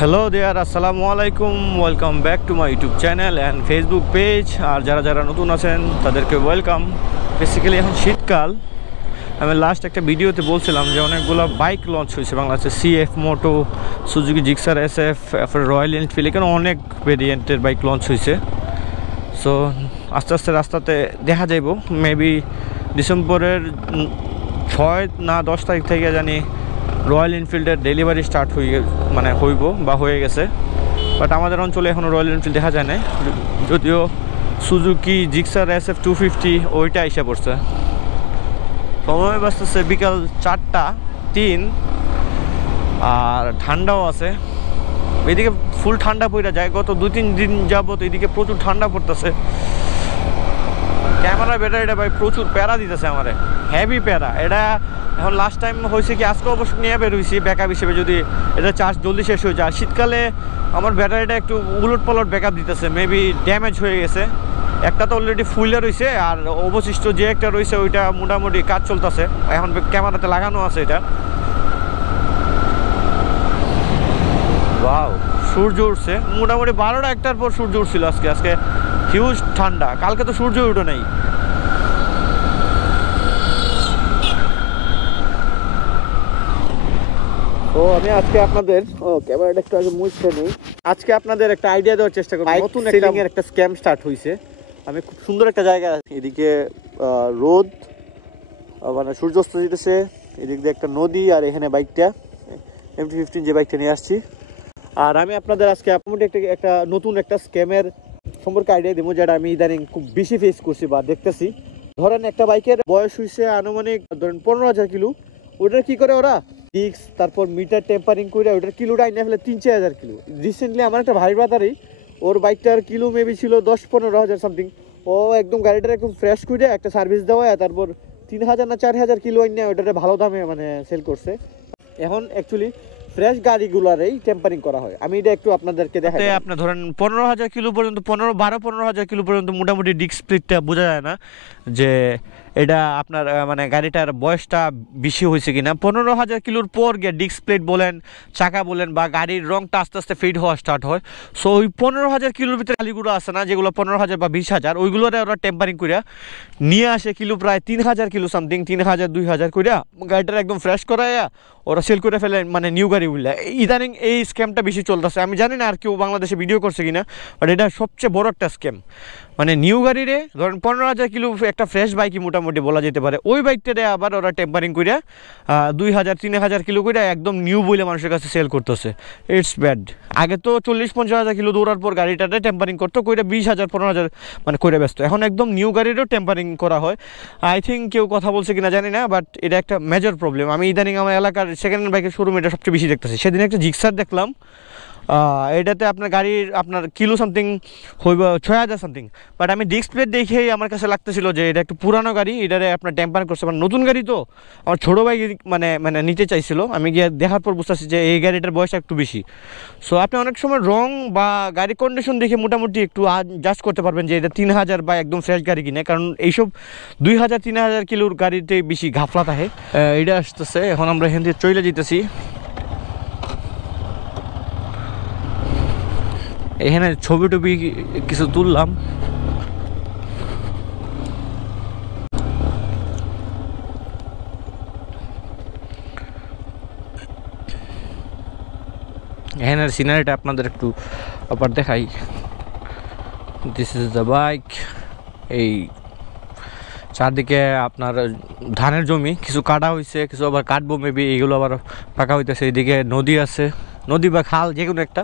Hello there, আসসালামু আলাইকুম। Welcome back to my YouTube channel and Facebook page. আর যারা যারা নতুন আছেন তাদেরকে ওয়েলকাম। বেসিক্যালি এখন শীতকাল। আমি লাস্ট একটা ভিডিওতে বলছিলাম যে অনেকগুলো বাইক লঞ্চ হয়েছে বাংলাদেশে। CF Moto, Suzuki Gixxer SF, Royal Enfield, এখানে অনেক ভেরিয়েন্টের বাইক লঞ্চ হয়েছে। সো আস্তে আস্তে রাস্তাতে দেখা যাইব মেবি ডিসেম্বরের 6 না 10 তারিখ থেকে জানি রয়্যাল এনফিল্ডের ডেলিভারি স্টার্ট হইব বা হয়ে গেছে। বাট আমাদের অঞ্চলে এখনও রয়্যাল এনফিল্ড দেখা যায় না, যদিও সুজুকি জিক্সার এসএফ 250 ওইটা এসে পড়ছে। সময় বাঁচতেছে বিকাল 4:03 আর ঠান্ডাও আছে। এদিকে ফুল ঠান্ডা পড়ে যায়, গত 2-3 দিন যাবত এদিকে প্রচুর ঠান্ডা পড়তেছে। ক্যামেরা ব্যাটারিটা ভাই প্রচুর প্যারা দিতেছে আমারে, হেভি প্যারা। এটা এখন লাস্ট টাইম হয়েছে কি, আজকে অবশ্য নিয়ে বের হয়েছি ব্যাকআপ হিসেবে, যদি এটা চার্জ জলদি শেষ হয়ে যায়। শীতকালে আমার ব্যাটারিটা একটু উলট পালট ব্যাকআপ দিতেছে, মেবি ড্যামেজ হয়ে গেছে। একটা তো অলরেডি ফুলে রয়েছে, আর অবশিষ্ট যে একটা রয়েছে ওইটা মোটামুটি কাজ চলতেছে, এখন ক্যামেরাতে লাগানো আছে এটা। ওয়াও, সূর্য উঠছে মোটামুটি 12টা-1টার পর সূর্য উঠছিল আজকে হিউজ ঠান্ডা। কালকে তো সূর্য উঠে নেই। তো আমি আজকে আপনাদের ক্যামেরাটা একটু আগে মুছতে নেই। আজকে আপনাদের একটা আইডিয়া দেওয়ার চেষ্টা করব। নতুন একটা স্ক্যাম স্টার্ট হয়েছে। আমি খুব সুন্দর একটা জায়গা, এদিকে রোদ, মানে সূর্যাস্ত যেতেছে, এদিক দিয়ে একটা নদী, আর এখানে বাইকটা MT-15 যে বাইকটা নিয়ে আসছি। আর আমি আপনাদের আজকে একটা নতুন একটা স্ক্যামের সম্পর্কে আইডিয়া দেবো, যেটা আমি ইদানিং খুব বেশি ফেস করছি বা দেখতেছি। ধরেন একটা বাইকের বয়স হয়েছে আনুমানিক ধরেন 15,000 কিলো। ওটার কি করে ওরা ডিস্ক, তারপর মিটার টেম্পারিং করে ওটার কিলোটা আইনে ফেলে 3-4 কিলো। রিসেন্টলি আমার একটা ভাই ব্রাদারই, ওর বাইকটার কিলো মেবি ছিল 10-15,000 সামথিং। ও একদম গাড়িটার একদম ফ্রেশ করে একটা সার্ভিস দেওয়া, তারপর 3,000 না 4,000 কিলো আইনে ওটারে ভালো দামে মানে সেল করছে। এখন অ্যাকচুয়ালি ফ্রেশ গাড়িগুলারই টেম্পারিং করা হয়। আমি এটা একটু আপনাদেরকে দেখাই। আপনি ধরেন 15,000 কিলো পর্যন্ত, 12-15,000 কিলো পর্যন্ত মোটামুটি ডিস্ক স্প্লিটটা বোঝা যায় না যে এটা আপনার মানে গাড়িটার বয়সটা বেশি হয়েছে কিনা। 15,000 কিলোর পর গিয়ে ডিস্ক প্লেট বলেন, চাকা বলেন, বা গাড়ির রংটা আস্তে আস্তে ফেড হওয়া স্টার্ট হয়। সো ওই 15,000 কিলোর ভিতরে গাড়িগুলো আছে না, যেগুলো 15,000 বা 20,000, ওইগুলোরে ওরা টেম্পারিং করে নিয়ে আসে কিলো প্রায় 3,000 কিলো সামথিং, 3,000-2,000 করে গাড়িটার একদম ফ্রেশ করাইয়া ওরা সেল করে ফেলে, মানে নিউ গাড়ি বললে। ইদানিং এই স্ক্যামটা বেশি চলতেছে। আমি জানি না আর কেউ বাংলাদেশে ভিডিও করছে কিনা, বাট এটা সবচেয়ে বড় একটা স্ক্যাম। মানে নিউ গাড়িরে ধরেন 15,000 কিলো একটা ফ্রেশ বাইকই মোটামুটি বলা যেতে পারে, ওই বাইকটারে আবার ওরা টেম্পারিং করে 2,000-3,000 কিলো করে একদম নিউ বলে মানুষের কাছে সেল করতেছে। It's bad. আগে তো 40-50,000 কিলো দৌড়ার পর গাড়িটাতে টেম্পারিং করতো, কইরা 20,000-15,000 মানে করে ব্যস্ত। এখন একদম নিউ গাড়িরও টেম্পারিং করা হয়। আই থিঙ্ক কেউ কথা বলছে কিনা জানি না, বাট এটা একটা মেজর প্রবলেম। আমি ইদানিং আমার এলাকার সেকেন্ড হ্যান্ড বাইকের শোরুম এটা সবচেয়ে বেশি দেখতেছি। সেদিন একটা জিক্সার দেখলাম, এটাতে আপনার গাড়ির আপনার কিলো সামথিং হইব 6,000 সামথিং। বাট আমি ডিস্ক প্লেট দেখেই আমার কাছে লাগতেছিল যে এটা একটু পুরানো গাড়ি, এটারে আপনার টেম্পার করছে। মানে নতুন গাড়ি তো, আমার ছোটো বাইক মানে মানে নিতে চাইছিল। আমি গিয়ে দেখার পর বুঝতেছি যে এই গাড়িটার বয়স একটু বেশি। সো আপনি অনেক সময় রং বা গাড়ির কন্ডিশন দেখে মোটামুটি একটু জাজ করতে পারবেন যে এটা 3,000 বা একদম ফ্রেশ গাড়ি কিনে। কারণ এইসব 2,000-3,000 কিলোর গাড়িতে বেশি ঘাফলা থাকে। এটা আসতেছে, এখন আমরা এখান থেকে চলে যেতেছি। এখানে ছবি টবি কিছু তুললাম। এখানের সিনারিটা আপনাদের একটু আবার দেখাই। This is the bike. এই চারদিকে আপনার ধানের জমি, কিছু কাটা হয়েছে, কিছু আবার কাটবো মেবি, এইগুলো আবার পাকা হইতেছে। এইদিকে নদী আছে, নদী বা খাল যে কোনো একটা।